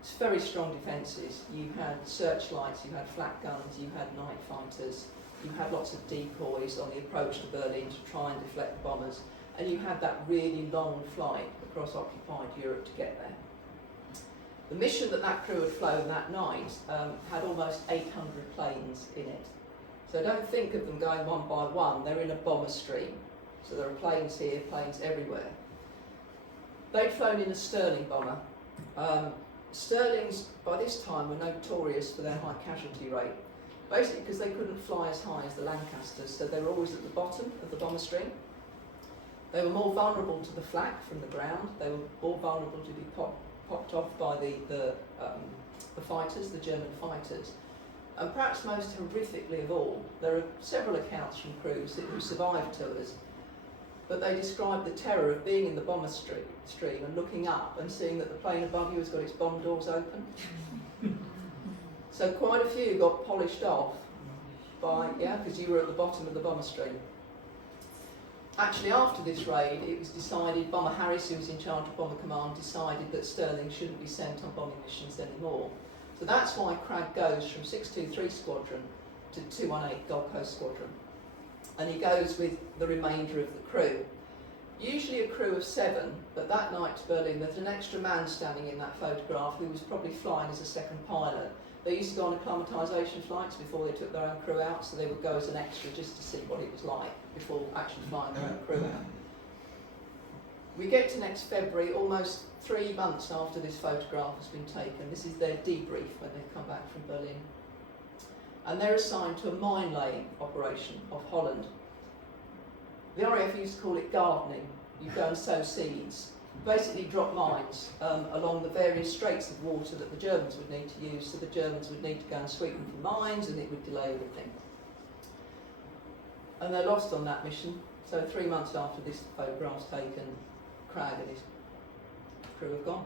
It's very strong defences. You had searchlights, you had flak guns, you had night fighters, you had lots of decoys on the approach to Berlin to try and deflect bombers. And you had that really long flight across occupied Europe to get there. The mission that crew had flown that night had almost 800 planes in it. So don't think of them going one by one, they're in a bomber stream. So there are planes here, planes everywhere. They'd flown in a Sterling bomber. Sterlings, by this time, were notorious for their high casualty rate, basically because they couldn't fly as high as the Lancasters, so they were always at the bottom of the bomber stream. They were more vulnerable to the flak from the ground. They were more vulnerable to be popped off by the fighters, the German fighters. And perhaps most horrifically of all, there are several accounts from crews who survived tours, but they describe the terror of being in the bomber stream and looking up and seeing that the plane above you has got its bomb doors open. So quite a few got polished off because you were at the bottom of the bomber stream. Actually, after this raid, it was decided, Bomber Harris, who was in charge of Bomber Command, decided that Sterling shouldn't be sent on bombing missions anymore. So that's why Cragg goes from 623 Squadron to 218 Gold Coast Squadron. And he goes with the remainder of the crew. Usually a crew of 7, but that night to Berlin, there's an extra man standing in that photograph who was probably flying as a second pilot. They used to go on acclimatisation flights before they took their own crew out, so they would go as an extra just to see what it was like before actually flying their own crew out. We get to next February, almost 3 months after this photograph has been taken. This is their debrief when they come back from Berlin. and they're assigned to a mine laying operation off Holland. The RAF used to call it gardening. You go and sow seeds. Basically drop mines along the various straits of water that the Germans would need to use, so the Germans would need to go and sweep them for mines, and it would delay everything. And they're lost on that mission, so 3 months after this photograph's taken, Cragg and his crew have gone.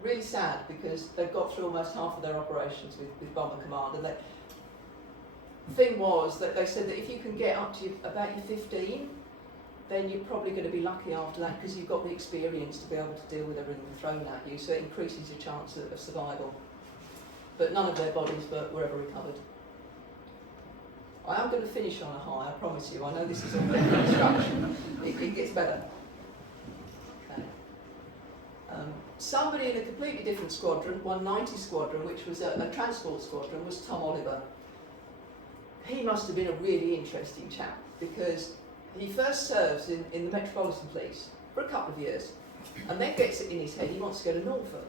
Really sad, because they've got through almost half of their operations with Bomber Command, and the thing was that they said that if you can get up to about your 15, then you're probably going to be lucky after that, because you've got the experience to be able to deal with everything thrown at you, so it increases your chance of survival. But none of their bodies were ever recovered. I am going to finish on a high, I promise you. I know this is all construction. It gets better. Okay. Somebody in a completely different squadron, 190 Squadron, which was a transport squadron, was Tom Oliver. He must have been a really interesting chap, because he first serves in the Metropolitan Police for a couple of years, and then gets it in his head he wants to go to Norfolk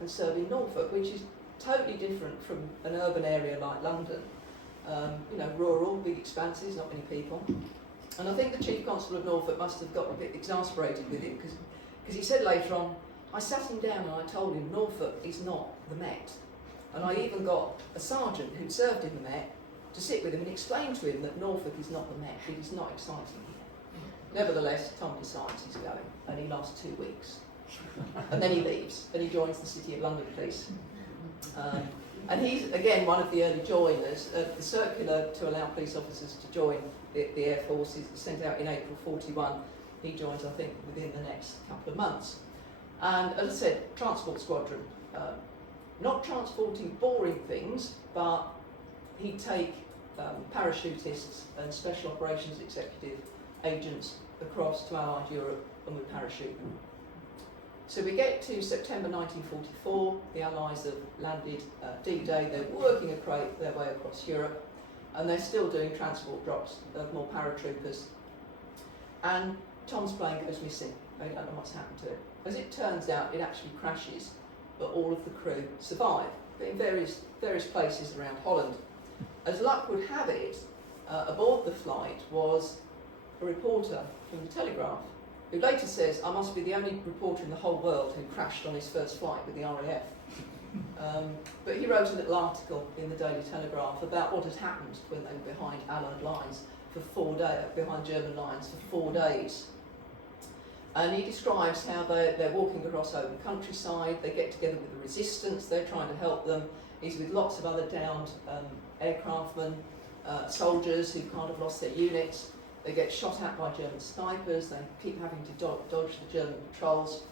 and serve in Norfolk, which is totally different from an urban area like London. You know, rural, big expanses, not many people. And I think the Chief Constable of Norfolk must have got a bit exasperated with him, because he said later on, I sat him down and I told him Norfolk is not the Met. And I even got a sergeant who'd served in the Met to sit with him and explain to him that Norfolk is not the Met, it is not exciting here. Nevertheless, Tom decides he's going, and he lasts 2 weeks. And then he leaves, and he joins the City of London Police. And he's, again, one of the early joiners. The circular to allow police officers to join the Air Force is sent out in April 41. He joins, I think, within the next couple of months. And as I said, transport squadron. Not transporting boring things, but he'd take parachutists and special operations executive agents across to Allied Europe and would parachute them. So we get to September 1944, the Allies have landed D-Day, they're working their way across Europe, and they're still doing transport drops of more paratroopers. And Tom's plane goes missing. They don't know what's happened to it. As it turns out, it actually crashes, but all of the crew survive, but in various places around Holland. As luck would have it, aboard the flight was a reporter from the Telegraph, who later says, I must be the only reporter in the whole world who crashed on his first flight with the RAF. But he wrote a little article in the Daily Telegraph about what had happened when they were behind Allied lines for 4 days, behind German lines for 4 days. And he describes how they're walking across open countryside, they get together with the resistance, they're trying to help them. He's with lots of other downed aircraftmen, soldiers who kind of lost their units. They get shot at by German snipers, they keep having to dodge the German patrols.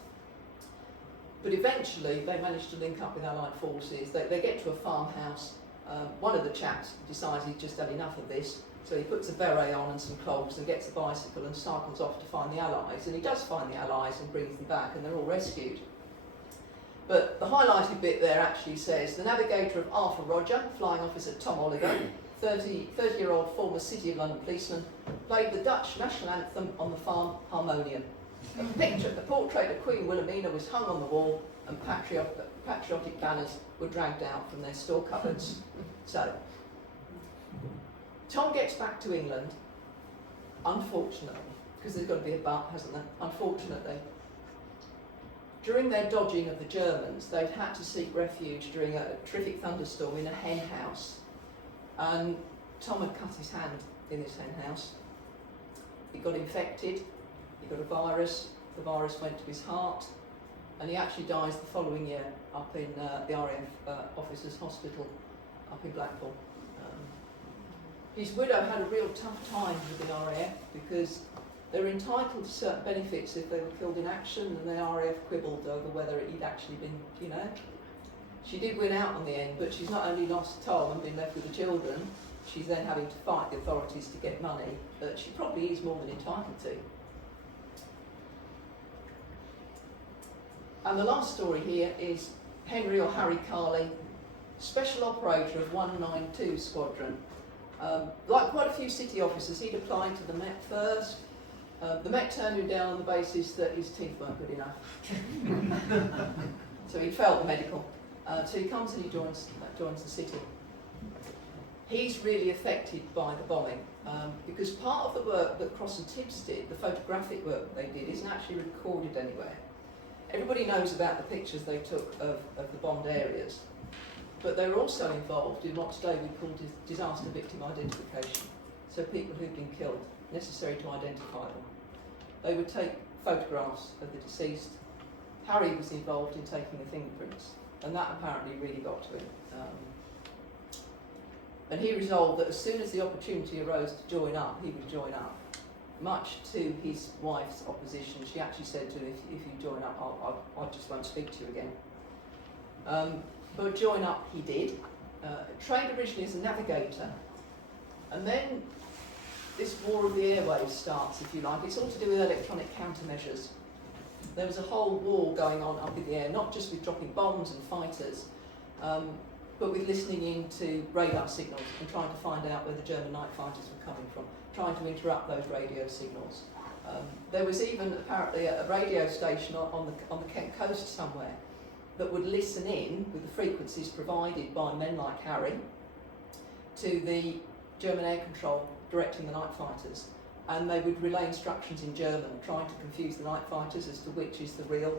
But eventually they manage to link up with Allied forces. They get to a farmhouse. One of the chaps decides he's just had enough of this, so he puts a beret on and some clogs and gets a bicycle and cycles off to find the Allies. And he does find the Allies and brings them back, and they're all rescued. But the highlighted bit there actually says, the navigator of Arthur Roger, Flying Officer Tom Oliver, 30-year-old former City of London policeman, played the Dutch national anthem on the farm harmonium. A portrait of Queen Wilhelmina was hung on the wall, and patriotic banners were dragged out from their store cupboards. So, Tom gets back to England, unfortunately, because there's got to be a but, hasn't there? Unfortunately. During their dodging of the Germans, they'd had to seek refuge during a terrific thunderstorm in a hen house. And Tom had cut his hand in this hen house. He got infected, he got a virus, the virus went to his heart, and he actually dies the following year up in the RAF Officers' Hospital up in Blackpool. His widow had a real tough time with the RAF because they were entitled to certain benefits if they were killed in action, and the RAF quibbled over whether he'd actually been, you know. She did win out on the end, but she's not only lost Tom and been left with the children, she's then having to fight the authorities to get money that she probably is more than entitled to. And the last story here is Henry or Harry Carley, special operator of 192 Squadron. Like quite a few city officers, he'd applied to the Met first. The Met turned him down on the basis that his teeth weren't good enough. So he failed the medical. So he comes and he joins the city. He's really affected by the bombing because part of the work that Cross and Tibbs did, the photographic work they did, isn't actually recorded anywhere. Everybody knows about the pictures they took of the bombed areas, but they were also involved in what today we call disaster victim identification. So people who've been killed, necessary to identify them. They would take photographs of the deceased. Harry was involved in taking the fingerprints, and that apparently really got to him. And he resolved that as soon as the opportunity arose to join up, he would join up. Much to his wife's opposition, she actually said to him, if you join up, I just won't speak to you again. But join up he did. Trained originally as a navigator, and then this war of the airwaves starts, if you like. It's all to do with electronic countermeasures. There was a whole war going on up in the air, not just with dropping bombs and fighters, but with listening into radar signals and trying to find out where the German night fighters were coming from, trying to interrupt those radio signals. There was even apparently a radio station on the Kent coast somewhere that would listen in with the frequencies provided by men like Harry to the German air control directing the night fighters, and they would relay instructions in German, trying to confuse the night fighters as to which is the real.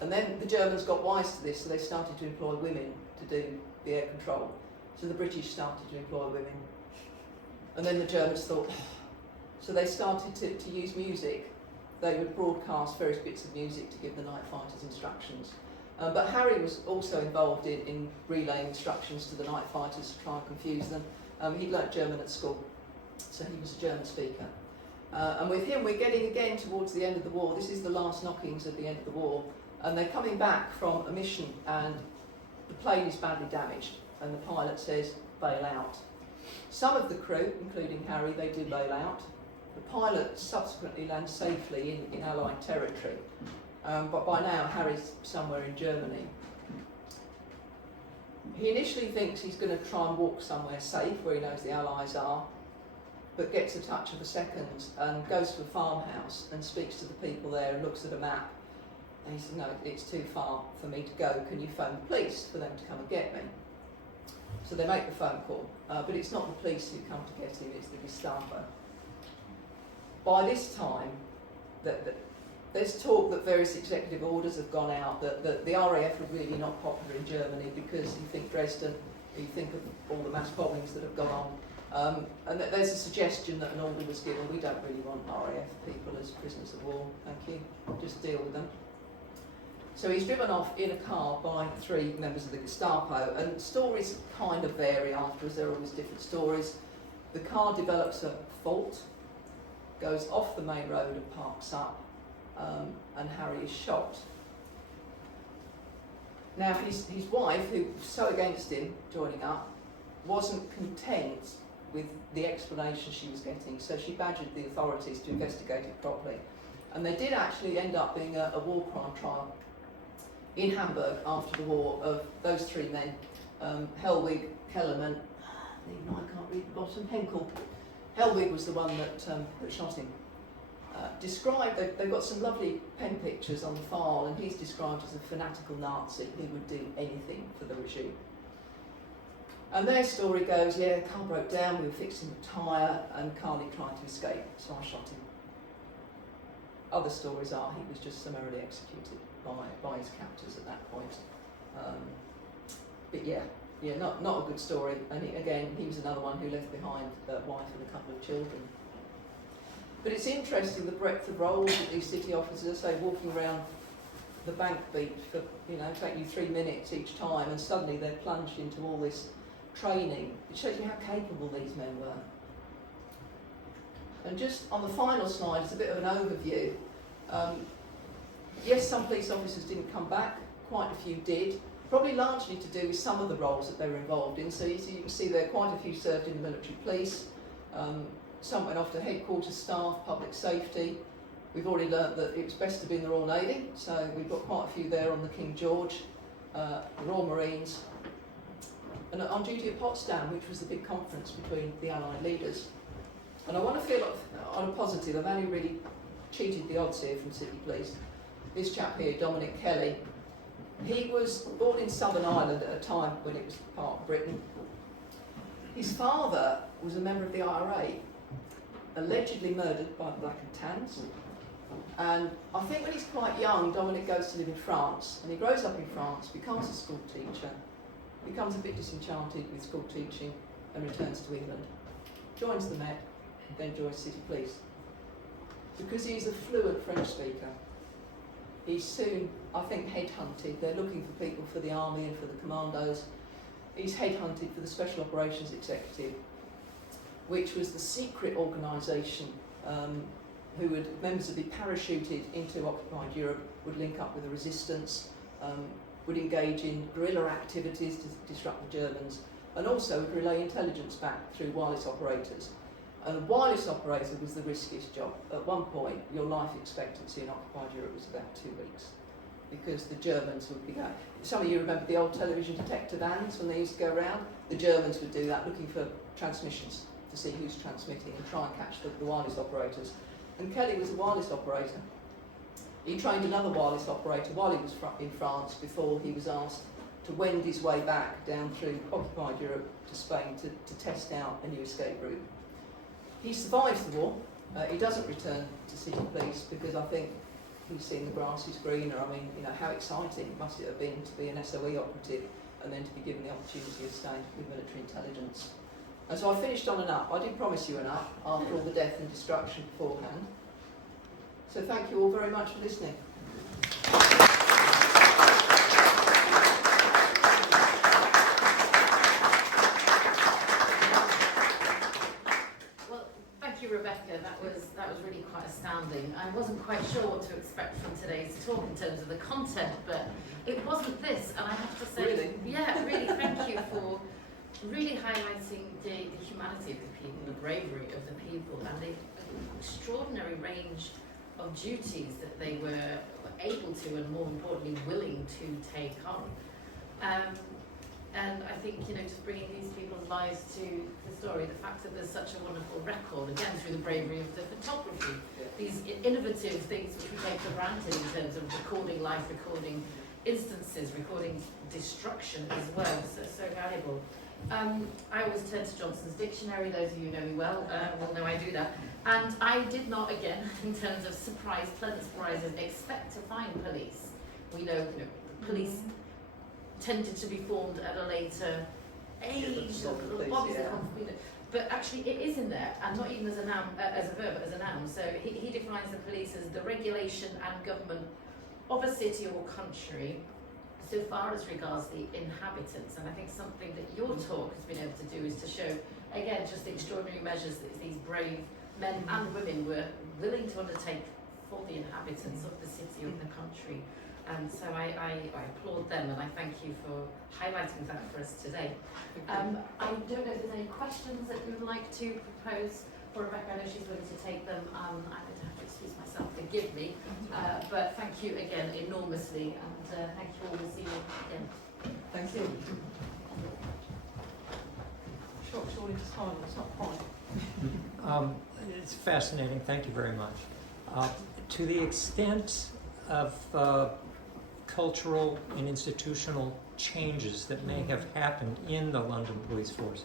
And then the Germans got wise to this, so they started to employ women to do the air control. So the British started to employ women. And then the Germans thought, so they started to use music. They would broadcast various bits of music to give the night fighters instructions. But Harry was also involved in relaying instructions to the night fighters to try and confuse them. He'd learnt German at school, so he was a German speaker. And with him, we're getting again towards the end of the war. This is the last knockings at the end of the war. And they're coming back from a mission, and the plane is badly damaged, and the pilot says, bail out. Some of the crew, including Harry, they do bail out. The pilot subsequently lands safely in Allied territory. But by now, Harry's somewhere in Germany. He initially thinks he's going to try and walk somewhere safe where he knows the Allies are, but gets a touch of a second and goes to a farmhouse and speaks to the people there and looks at a map. And he says, no, it's too far for me to go. Can you phone the police for them to come and get me? So they make the phone call, but it's not the police who come to get him, it's the Gestapo. By this time, there's talk that various executive orders have gone out, that the RAF are really not popular in Germany because you think Dresden, you think of all the mass bombings that have gone on, and that there's a suggestion that an order was given, we don't really want RAF people as prisoners of war, thank you, just deal with them. So he's driven off in a car by 3 members of the Gestapo, and stories kind of vary afterwards, there are always different stories. The car develops a fault, goes off the main road and parks up, and Harry is shot. Now his wife, who was so against him joining up, wasn't content with the explanation she was getting, so she badgered the authorities to investigate it properly. And they did actually end up being a war crime trial in Hamburg after the war of those 3 men, Hellwig, Kellerman, I can't read the bottom, Henkel. Hellwig was the one that shot him. Described, they've got some lovely pen pictures on the file, and he's described as a fanatical Nazi who would do anything for the regime. And their story goes, yeah, the car broke down, we were fixing the tyre, and Carly tried to escape, so I shot him. Other stories are he was just summarily executed by his captors at that point. But yeah, not a good story. And he was another one who left behind a wife and a couple of children. But it's interesting the breadth of roles that these city officers, say, walking around the bank beat for, take you 3 minutes each time, and suddenly they're plunged into all this training. It shows you how capable these men were. And just on the final slide is a bit of an overview. Yes, some police officers didn't come back, quite a few did, probably largely to do with some of the roles that they were involved in. So you can see there quite a few served in the military police, some went off to headquarters staff, public safety. We've already learnt that it was best to be in the Royal Navy, so we've got quite a few there on the King George, the Royal Marines, and on duty at Potsdam, which was the big conference between the Allied leaders. And I want to feel on a positive, a man who really cheated the odds here from City Police. This chap here, Dominic Kelly, He was born in Southern Ireland at a time when it was part of Britain. His father was a member of the IRA, allegedly murdered by the Black and Tans. And I think when he's quite young, Dominic goes to live in France, and he grows up in France, becomes a school teacher, becomes a bit disenchanted with school teaching, and returns to England. Joins the Met, then joins City Police. Because he's a fluent French speaker, he's soon, I think, headhunted. They're looking for people for the army and for the commandos. He's headhunted for the Special Operations Executive, which was the secret organisation who would, members would be parachuted into occupied Europe, would link up with the resistance, would engage in guerrilla activities to disrupt the Germans, and also would relay intelligence back through wireless operators. And a wireless operator was the riskiest job. At one point, your life expectancy in occupied Europe was about 2 weeks, because the Germans would be going. Some of you remember the old television detector vans when they used to go around? The Germans would do that, looking for transmissions to see who's transmitting and try and catch the wireless operators. And Kelly was a wireless operator. He trained another wireless operator while he was in France before he was asked to wend his way back down through occupied Europe to Spain to test out a new escape route. He survives the war. He doesn't return to City Police because I think he's seen the grass is greener. I mean, you know, how exciting must it have been to be an SOE operative and then to be given the opportunity of staying with military intelligence. And so I finished on an up. I did promise you an up after all the death and destruction beforehand. So thank you all very much for listening. Well, thank you, Rebecca. That was really quite astounding. I wasn't quite sure what to expect from today's talk in terms of the content, but it wasn't this. And I have to say, Really? Yeah, really, thank you for really highlighting the humanity of the people, the bravery of the people, and the extraordinary range of duties that they were able to, and more importantly, willing to take on. And I think, you know, just bringing these people's lives to the story, the fact that there's such a wonderful record, again, through the bravery of the photography, these innovative things which we take for granted in terms of recording life, recording instances, recording destruction as well, so valuable. I always turn to Johnson's Dictionary. Those of you who know me well will know I do that. And I did not, again, in terms of surprise, pleasant surprises, expect to find police. We know, you know, police tended to be formed at a later age, but actually it is in there, and not even as a noun, as a verb, but as a noun. So he defines the police as the regulation and government of a city or country, so far as regards the inhabitants. And I think something that your talk has been able to do is to show, again, just the extraordinary measures that these brave men and women were willing to undertake for the inhabitants of the city or the country. And so I applaud them, and I thank you for highlighting that for us today. I don't know if there's any questions that you would like to propose for Rebecca. I know she's willing to take them. I'm going to have to excuse myself, forgive me. But thank you again enormously, and thank you all. We'll see you again. Thank you. Surely to silence, not fine. It's fascinating. Thank you very much. To the extent of cultural and institutional changes that may have happened in the London police force,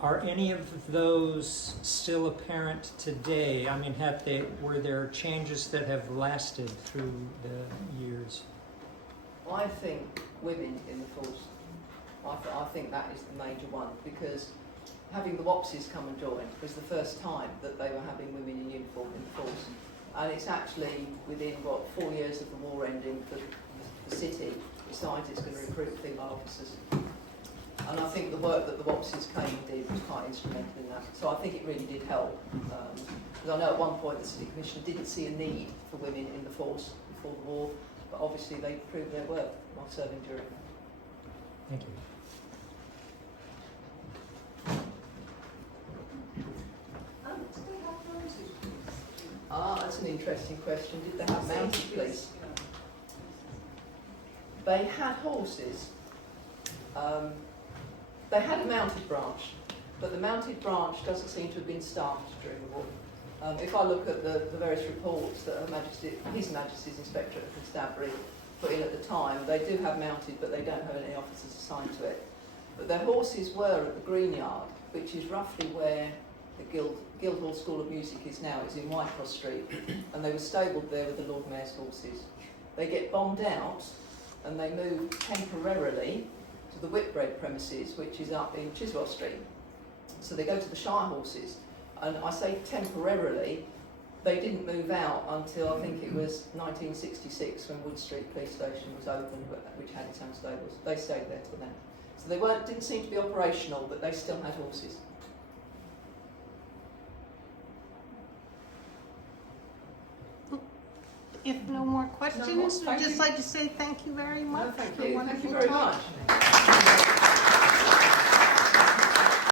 are any of those still apparent today? I mean, were there changes that have lasted through the years? I think women in the force. I think that is the major one, because having the WWIIs come and join was the first time that they were having women in uniform in the force. And it's actually within, 4 years of the war ending that the city decides it's going to recruit female officers. And I think the work that the WWIIs came and did was quite instrumental in that. So I think it really did help. Because I know at one point the City Commission didn't see a need for women in the force before the war, but obviously they proved their work while serving during that. Thank you. That's an interesting question. Did they have mounted police? They had horses. They had a mounted branch, but the mounted branch doesn't seem to have been staffed during the war. If I look at the various reports that His Majesty's Inspectorate of Constabulary put in at the time. They do have mounted, but they don't have any officers assigned to it. But their horses were at the Green Yard, which is roughly where the Guildhall School of Music is now. It's in Whitecross Street, and they were stabled there with the Lord Mayor's horses. They get bombed out, and they move temporarily to the Whitbread premises, which is up in Chiswell Street. So they go to the Shire horses, and I say temporarily, they didn't move out until I think it was 1966 when Wood Street Police Station was opened, which had its own stables. They stayed there till then. So they didn't seem to be operational, but they still had horses. If no more questions, No more. we'd Thank just you. like to say thank you very much No, thank for a you. wonderful Thank you very talk. much.